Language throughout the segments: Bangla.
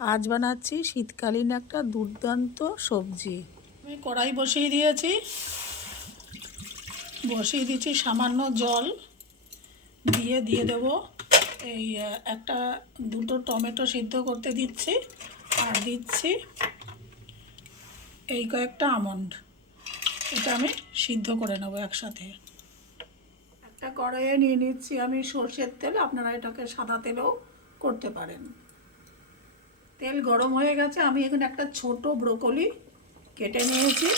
আজ বানাচ্ছি শীতকালীন একটা দুর্দান্ত সবজি। আমি কড়াই বসিয়ে দিয়েছি, বসিয়ে দিচ্ছি সামান্য জল দিয়ে দেব এই দুটো টমেটো সিদ্ধ করতে দিচ্ছি, আর দিচ্ছি এই কয়েকটা আমন্ড। এটা আমি সিদ্ধ করে নেব একসাথে। একটা কড়াইয়ে নিয়ে নিচ্ছি আমি সরষের তেল, আপনারা এটাকে সাদা তেলেও করতে পারেন। তেল গরম হয়ে গেছে, আমি এখানে একটা ছোট ব্রোকলি কেটে নিয়েছি,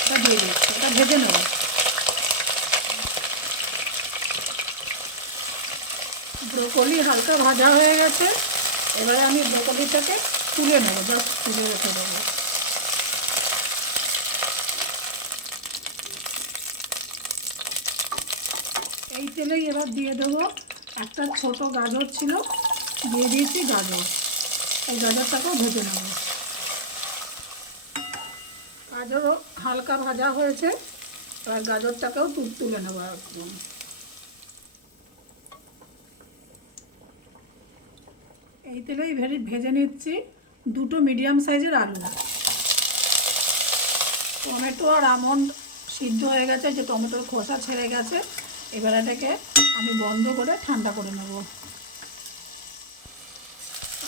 এটা দিয়ে দিচ্ছি, এটা ভেজে নেব। ব্রোকলি হালকা ভাজা হয়ে গেছে, এবারে আমি ব্রোকলিটাকে তুলে নেব, জাস্ট তুলে রেখে দেবো। এই তেলেই এবার দিয়ে দেবো একটা ছোট গাজর ছিল, দিয়ে দিয়েছি গাজর, এই গাজরটাকেও ভেজে নেব। গাজরও হালকা ভাজা হয়েছে, এবার গাজরটাকেও তুলে নেবো একদম। এই তেলেই ভেজে নিচ্ছি দুটো মিডিয়াম সাইজের আলু। টমেটো আর আমন্ড সিদ্ধ হয়ে গেছে, যে টমেটোর খোসা ছেড়ে গেছে, এবার এটাকে আমি বন্ধ করে ঠান্ডা করে নেব।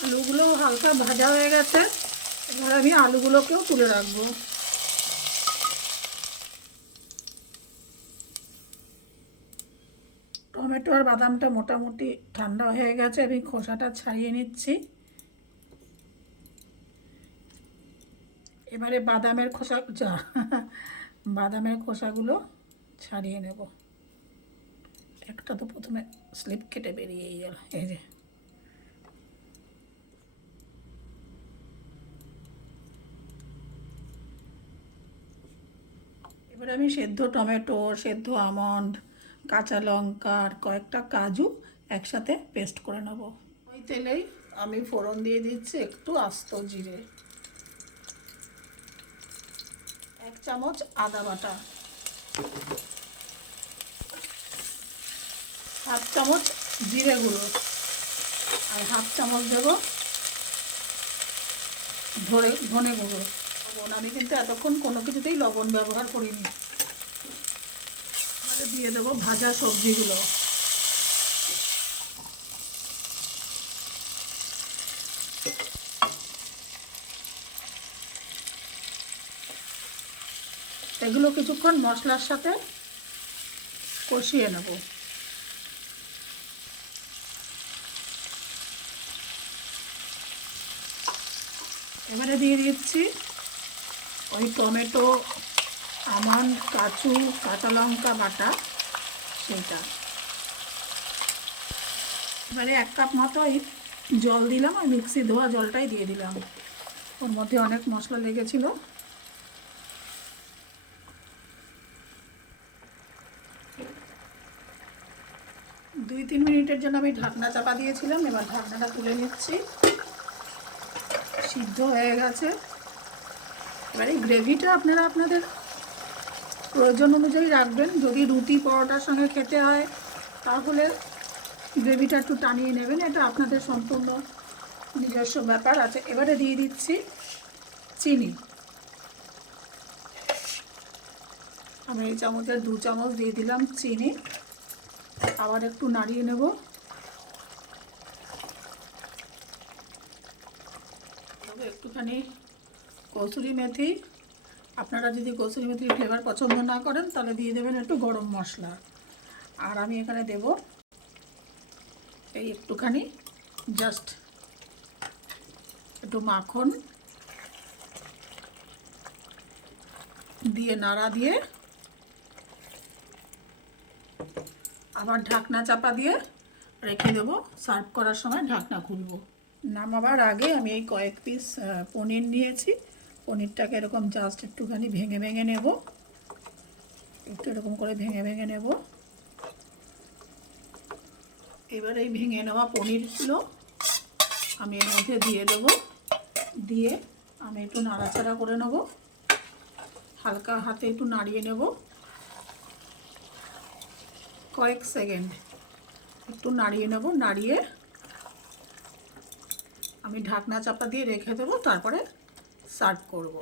আলুগুলো হালকা ভাজা হয়ে গেছে, এবার আমি আলুগুলোকেও তুলে রাখবো। টমেটো আর বাদামটা মোটামুটি ঠান্ডা হয়ে গেছে, আমি খোসাটা ছাড়িয়ে নিচ্ছি। এবারে বাদামের খোসাগুলো ছাড়িয়ে নেব। একটা তো প্রথমে স্লিপ কেটে বেরিয়ে গেল, এই যে। এবারে আমি সেদ্ধ টমেটো, সেদ্ধ আমন্ড, কাঁচা লঙ্কা আর কয়েকটা কাজু একসাথে পেস্ট করে নেব। ওই তেলেই আমি ফোড়ন দিয়ে দিচ্ছি একটু আস্ত জিরে, 1 চামচ আদা বাটা, 1/2 চামচ জিরে গুঁড়ো, আর 1/2 চামচ দেব ধনে গুঁড়ো। লবণ আমি কিন্তু এতক্ষণ কোনো কিছুতেই লবণ ব্যবহার করিনি। এবারে দিয়ে দেবো ভাজা সবজিগুলো। এগুলো কিছুক্ষণ মশলার সাথে কষিয়ে নেব। এবারে দিয়ে দিচ্ছি ওই টমেটো, আমন্ড, কাঁচা লঙ্কা বাটা, সেইটা। এবারে 1 কাপ মতো জল দিলাম, আর মিক্সি ধোয়া জলটাই দিয়ে দিলাম, ওর মধ্যে অনেক মশলা লেগেছিল। 2-3 মিনিটের জন্য আমি ঢাকনা চাপা দিয়েছিলাম, এবার ঢাকনাটা তুলে নিচ্ছি। সিদ্ধ হয়ে গেছে। এবার এই গ্রেভিটা আপনারা আপনাদের প্রয়োজন অনুযায়ী রাখবেন। যদি রুটি পরোটার সঙ্গে খেতে হয় তাহলে গ্রেভিটা একটু টানিয়ে নেবেন, এটা আপনাদের সম্পূর্ণ নিজস্ব ব্যাপার আছে। এবারে দিয়ে দিচ্ছি চিনি, আমি এই চামচের 2 চামচ দিয়ে দিলাম চিনি। আবার একটু নাড়িয়ে নেব। একটুখানি কসুরি মেথি, আপনারা যদি কসুরি মেথির ফ্লেভার পছন্দ না করেন তাহলে দিয়ে দেবেন একটু গরম মশলা। আর আমি এখানে দেব এই একটুখানি জাস্ট একটু মাখন দিয়ে নাড়া দিয়ে আবার ঢাকনা চাপা দিয়ে রেখে দেবো। সার্ভ করার সময় ঢাকনা খুলবো। নামাবার আগে আমি এই কয়েক পিস পনির নিয়েছি, পনিরটাকে এরকম জাস্ট একটুখানি ভেঙে ভেঙে নেব, একটু এরকম করে ভেঙে ভেঙে নেব। এবার এই ভেঙে নেওয়া পনিরগুলো আমি এর মধ্যে দিয়ে দেব, দিয়ে আমি একটু নাড়াচাড়া করে নেব, হালকা হাতে একটু নাড়িয়ে নেব, কয়েক সেকেন্ড একটু নাড়িয়ে নেব। নাড়িয়ে আমি ঢাকনা চাপা দিয়ে রেখে দেবো, তারপরে সার্ভ করব।